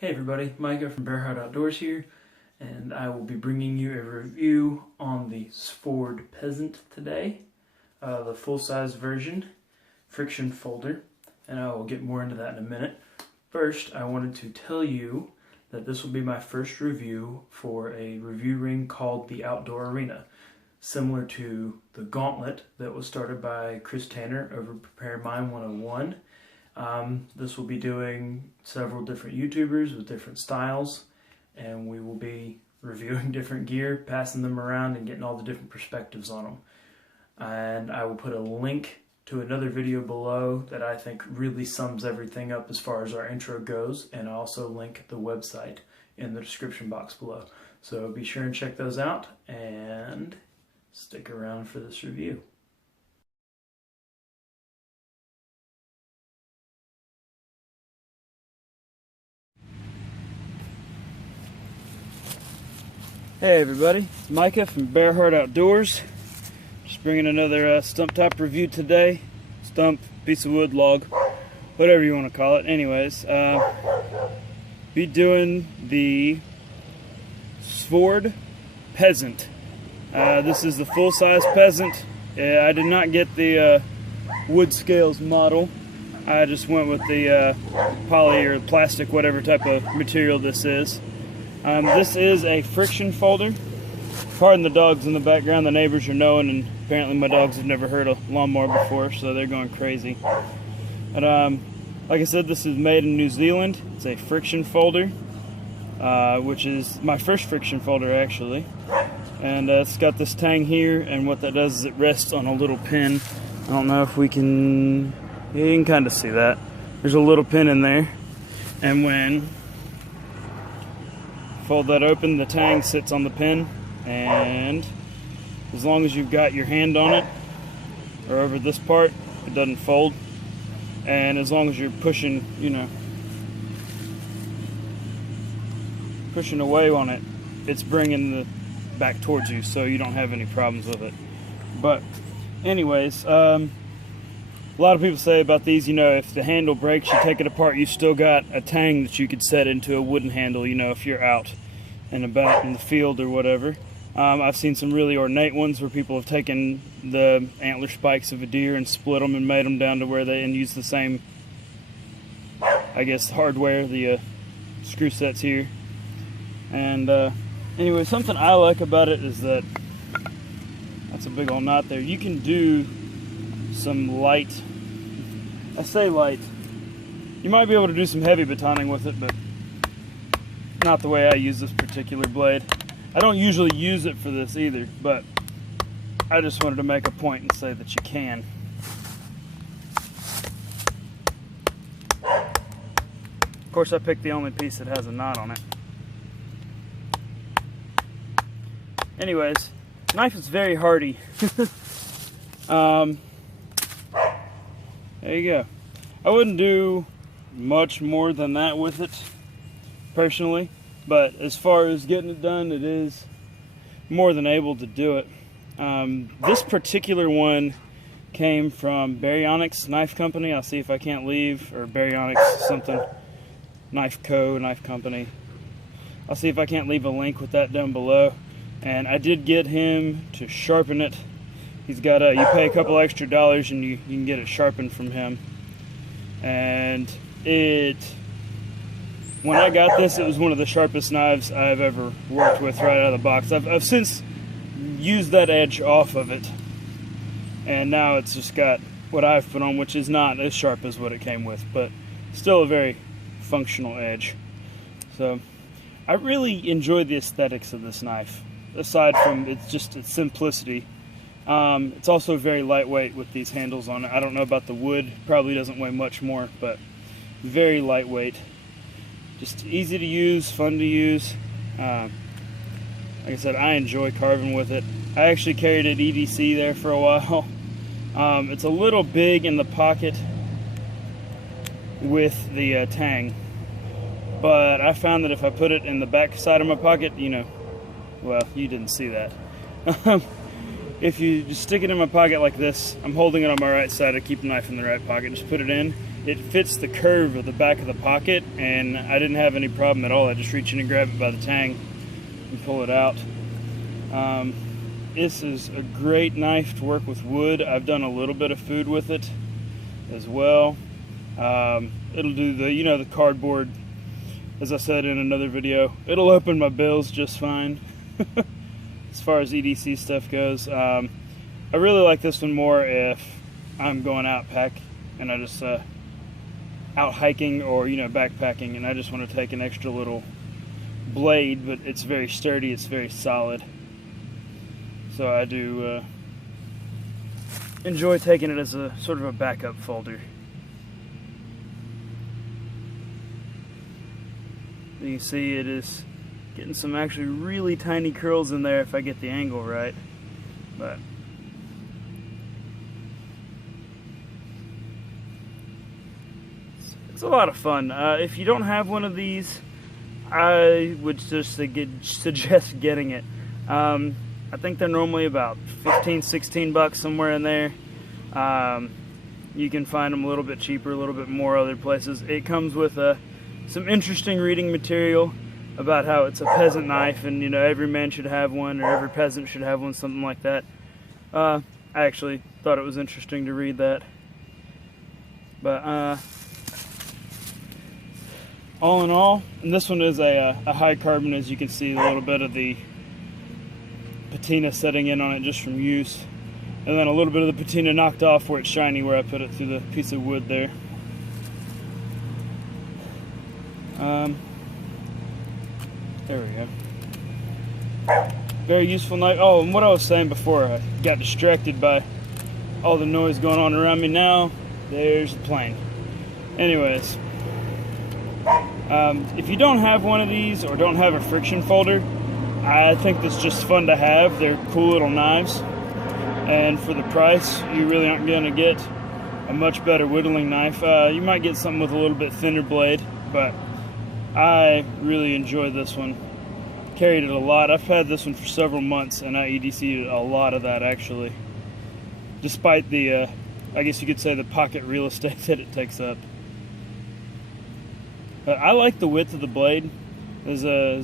Hey everybody, Micah from Bearheart Outdoors here, and I will be bringing you a review on the Svord Peasant today, the full-size version, friction folder, and I will get more into that in a minute. First, I wanted to tell you that this will be my first review for a review ring called the Outdoor Arena, similar to the Gauntlet that was started by Chris Tanner over Prepare Mind 101. This will be doing several different YouTubers with different styles, and we will be reviewing different gear, passing them around, and getting all the different perspectives on them. And I will put a link to another video below that I think really sums everything up as far as our intro goes, and I'll also link the website in the description box below. So be sure and check those out, and stick around for this review. Hey everybody, it's Micah from Bearheart Outdoors. Just bringing another stump top review today. Stump, piece of wood, log, whatever you want to call it. Anyways, be doing the Svord Peasant. This is the full-size Peasant. I did not get the wood scales model. I just went with the poly or plastic, whatever type of material this is. This is a friction folder. Pardon the dogs in the background, the neighbors are knowing, and apparently my dogs have never heard a lawnmower before, so they're going crazy. But like I said, this is made in New Zealand. It's a friction folder, which is my first friction folder actually. And it's got this tang here, and what that does is it rests on a little pin. I don't know if you can kind of see that. There's a little pin in there, and when fold that open, the tang sits on the pin, and as long as you've got your hand on it or over this part, it doesn't fold. And as long as you're pushing, pushing away on it, it's bringing the back towards you, so you don't have any problems with it. But anyways, a lot of people say about these, if the handle breaks, you take it apart, you still got a tang that you could set into a wooden handle, if you're out and about in the field or whatever. I've seen some really ornate ones where people have taken the antler spikes of a deer and split them and made them down to where they use the same, I guess, hardware, the screw sets here. And anyway, something I like about it is that, that's a big old knot there, you can do some light, I say light, you might be able to do some heavy batoning with it, but not the way I use this particular blade. I don't usually use it for this either, but I just wanted to make a point and say that you can. Of course, I picked the only piece that has a knot on it. Anyways, knife is very hardy. There you go. I wouldn't do much more than that with it, personally, but as far as getting it done, it is more than able to do it. This particular one came from Baryonyx Knife Company. I'll see if I can't leave, or Baryonyx something, Knife Company. I'll see if I can't leave a link with that down below. And I did get him to sharpen it. He's got you pay a couple extra dollars and you can get it sharpened from him. And when I got this, it was one of the sharpest knives I've ever worked with right out of the box. I've since used that edge off of it, and now it's just got what I've put on, which is not as sharp as what it came with, but still a very functional edge. So I really enjoy the aesthetics of this knife, aside from its simplicity. It's also very lightweight with these handles on it. I don't know about the wood, probably doesn't weigh much more, but very lightweight. Just easy to use, fun to use. Like I said, I enjoy carving with it. I actually carried it EDC there for a while. It's a little big in the pocket with the tang, but I found that if I put it in the back side of my pocket, well, you didn't see that. If you just stick it in my pocket like this, I'm holding it on my right side to keep the knife in the right pocket, just put it in, it fits the curve of the back of the pocket, and I didn't have any problem at all. I just reach in and grab it by the tang and pull it out. This is a great knife to work with wood. I've done a little bit of food with it as well. It'll do the, the cardboard, as I said in another video. It'll open my bills just fine as far as EDC stuff goes. I really like this one more if I'm going out pack and I just out hiking or backpacking, and I just want to take an extra little blade, but it's very sturdy, it's very solid. So I do enjoy taking it as a sort of a backup folder. You can see it is getting some actually really tiny curls in there if I get the angle right, but it's a lot of fun. If you don't have one of these, I would just suggest getting it. I think they're normally about 15, 16 bucks, somewhere in there. You can find them a little bit cheaper, a little bit more other places. It comes with some interesting reading material about how it's a peasant knife, and every man should have one, or every peasant should have one, something like that. I actually thought it was interesting to read that. But all in all, and this one is a high carbon, as you can see, a little bit of the patina setting in on it just from use, and then a little bit of the patina knocked off where it's shiny, where I put it through the piece of wood there. There we go. Very useful knife. Oh, and what I was saying before, I got distracted by all the noise going on around me. Now there's the plane. Anyways, if you don't have one of these or don't have a friction folder, I think that's just fun to have. They're cool little knives, and for the price, you really aren't going to get a much better whittling knife. You might get something with a little bit thinner blade, but I really enjoy this one. Carried it a lot. I've had this one for several months, and I EDC'd a lot of that, actually, despite the, I guess you could say, the pocket real estate that it takes up. But I like the width of the blade. As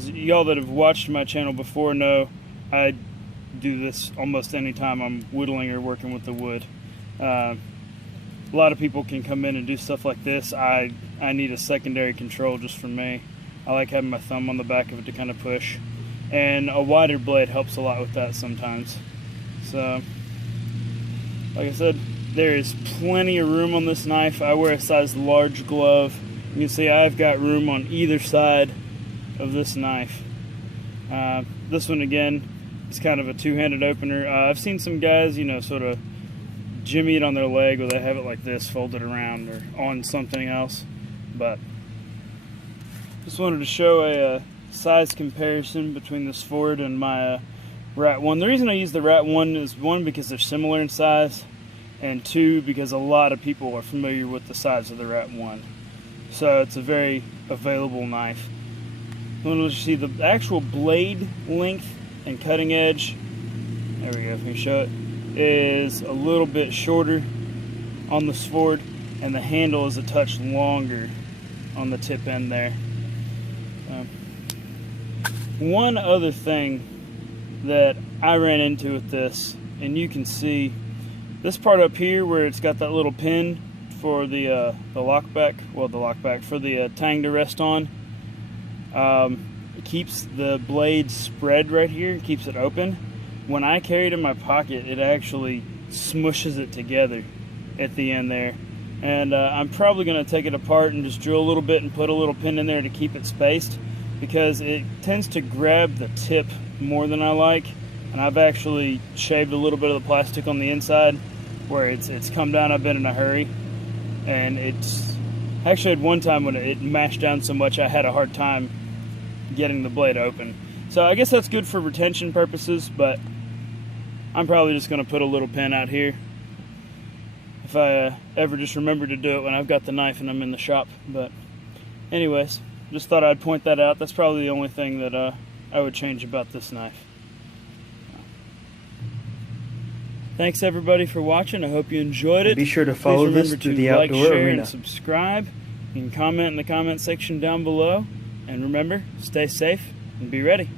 y'all that have watched my channel before know, I do this almost any time I'm whittling or working with the wood. A lot of people can come in and do stuff like this. I need a secondary control just for me. I like having my thumb on the back of it to kind of push, and a wider blade helps a lot with that sometimes. So, like I said, there is plenty of room on this knife. I wear a size large glove. You can see I've got room on either side of this knife. This one, again, is kind of a two-handed opener. I've seen some guys, sort of jimmy it on their leg, or they have it like this, folded around or on something else. But just wanted to show a size comparison between the Svord and my Rat 1. The reason I use the Rat 1 is, one, because they're similar in size, and two, because a lot of people are familiar with the size of the Rat 1. So it's a very available knife. When you see the actual blade length and cutting edge, there we go, if we show it, is a little bit shorter on the Svord, and the handle is a touch longer on the tip end there. One other thing that I ran into with this, and you can see this part up here where it's got that little pin for the lockback, for the tang to rest on. It keeps the blade spread right here, keeps it open. When I carry it in my pocket, it actually smushes it together at the end there. And I'm probably going to take it apart and just drill a little bit and put a little pin in there to keep it spaced, because it tends to grab the tip more than I like. And I've actually shaved a little bit of the plastic on the inside where it's come down. I've been in a hurry, and it's actually at one time when it mashed down so much I had a hard time getting the blade open. So I guess that's good for retention purposes, but I'm probably just going to put a little pin out here if I ever just remember to do it when I've got the knife and I'm in the shop. But anyways, just thought I'd point that out. That's probably the only thing that I would change about this knife. Thanks everybody for watching. I hope you enjoyed it. Be sure to follow this through the like, outdoor share, arena. and subscribe. You can comment in the comment section down below. And remember, stay safe and be ready.